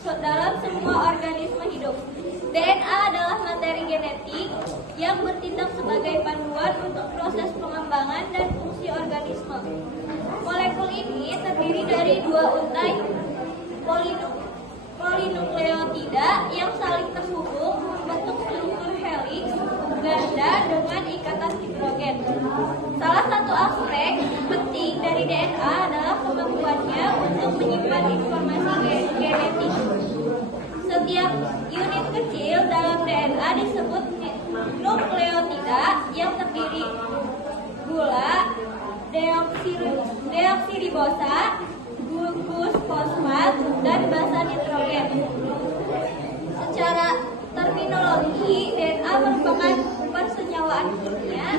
dalam semua organisme hidup. DNA adalah materi genetik yang bertindak sebagai panduan untuk proses pengembangan dan fungsi organisme. Molekul ini terdiri dari dua untai polinukleotida yang saling terhubung membentuk struktur heliks ganda dengan ikatan hidrogen. Salah satu aspek penting dari DNA adalah kemampuannya untuk menyimpan informasi genetik. Setiap unit kecil dalam DNA disebut nukleotida yang terdiri gula, deoksiribosa, gugus fosfat, dan basa nitrogen. Secara terminologi, DNA merupakan persenyawaan kimia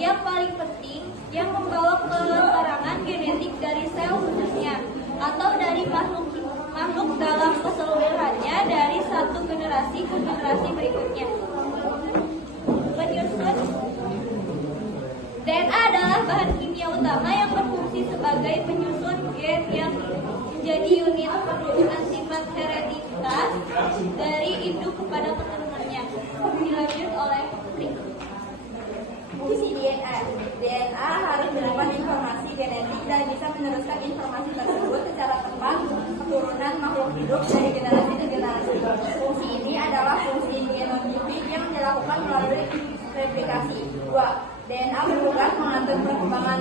yang paling penting yang membawa keterangan genetik dari sel khususnya atau dari makhluk dalam keseluruhannya dari satu generasi ke generasi berikutnya. Penyusun DNA adalah bahan kimia utama yang berfungsi sebagai penyusun gen yang menjadi unit penurunan sifat hereditas dari induk kepada keturunannya. Dilanjut oleh Rick. Fungsi DNA. DNA harus menyimpan informasi genetik dan bisa meneruskan informasi tersebut secara tepat keturunan makhluk hidup dari generasi ke generasi. Fungsi ini adalah fungsi genotipik yang dilakukan melalui replikasi. 2. DNA bertugas mengatur perkembangan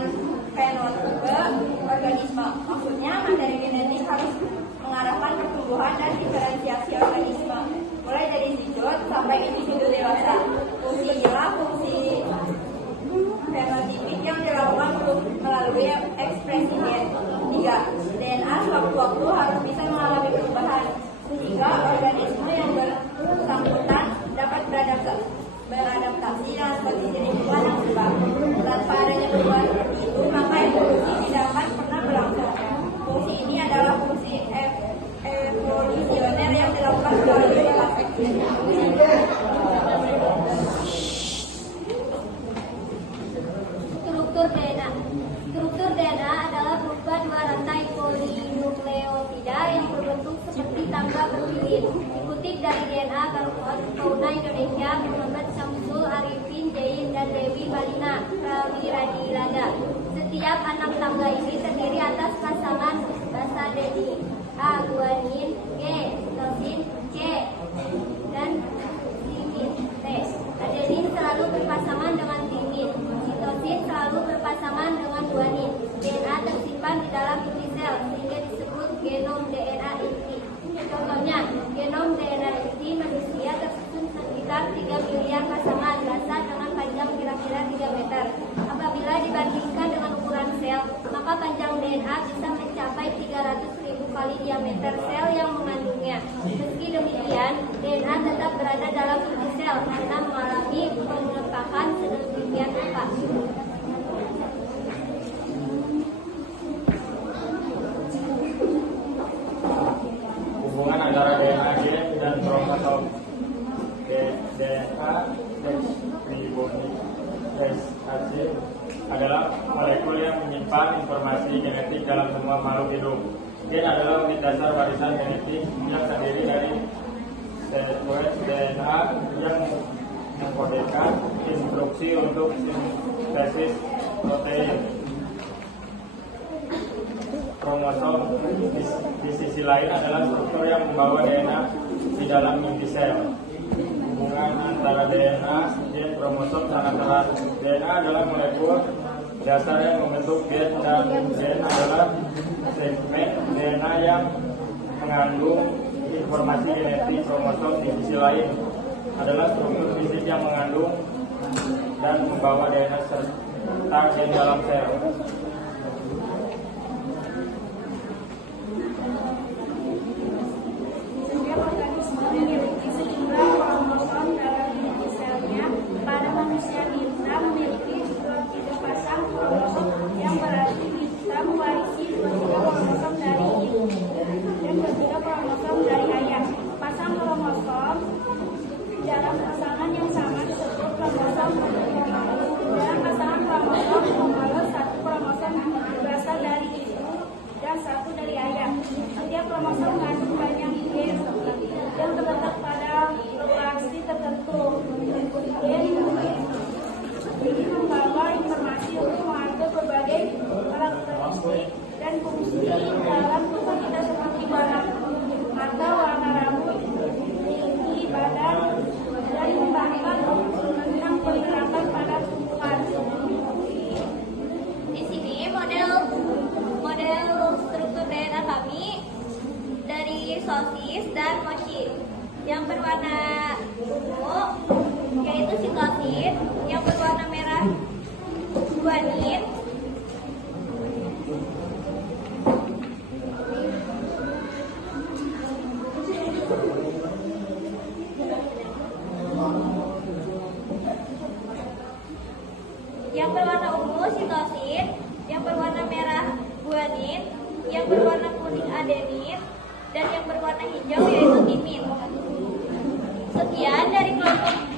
fenotipe organisme. Maksudnya, materi genetik harus mengarahkan pertumbuhan dan diferensiasi organisme, mulai dari ziggot sampai individu dewasa. Fungsi inilah fungsi fenotipik yang dilakukan melalui ekspresi gen. 3. DNA sewaktu-waktu harus bisa mengalami perubahan sehingga organisme yang bersangkutan dapat beradaptasi dengan kondisi lingkungan yang berubah. Tanpa adanya perubahan seperti itu, maka evolusi tidak akan pernah berlangsung. Fungsi ini adalah fungsi evolusioner yang dilakukan melalui fase Struktur DNA adalah berupa dua rantai polinukleotida yang berbentuk seperti tangga berlilin. Dikutip dari DNA Fauna Indonesia Muhammad Syamsul Arifin Jain dan Dewi Balina Prawiradilada. Setiap anak tangga ini terdiri atas pasangan basa adenin A, guanin, G, sitosin, C, dan timin, T. Adenin selalu berpasangan dengan timin. Sitosin selalu berpasangan dengan guanin. DNA tersimpan di dalam inti sel sehingga disebut genom DNA inti. Contohnya, genom DNA inti manusia tersusun sekitar 3 miliar pasangan basa dengan panjang kira-kira 3 meter. Apabila dibandingkan dengan ukuran sel, maka panjang DNA bisa mencapai 300.000 kali diameter sel yang mengandungnya. Meski demikian, DNA tetap berada dalam inti sel karena mengalami pengelekakan sedemikian rupa. Hubungan antara DNA gen dan kromosom DNA HC adalah molekul yang menyimpan informasi genetik dalam semua makhluk hidup. Gen adalah unit dasar warisan genetik yang terdiri dari sekuens DNA yang mengkodekan instruksi untuk sintesis protein. Kromosom di sisi lain adalah struktur yang membawa DNA di dalam inti sel. Hubungan antara DNA dan kromosom sangat erat. DNA adalah molekul dasar yang membentuk gen dan gen adalah segmen DNA yang mengandung informasi genetik. Kromosom di sisi lain adalah struktur fisik yang mengandung dan membawa DNA serta gen dalam sel. Setiap organisme memiliki sejumlah kromosom dalam inti selnya. Pada manusia kita memiliki 23 pasang kromosom, yang berarti kita mewarisi 23 kromosom dari ibu dan 23 kromosom dari ayah. Pasang kromosom dalam pasangan yang sama disebut kromosom. Dalam pasangan kromosom membawa satu kromosom Yang berwarna ungu sitosin, yang berwarna merah guanin, yang berwarna kuning adenin, dan yang berwarna hijau yaitu timin. Sekian dari kelompok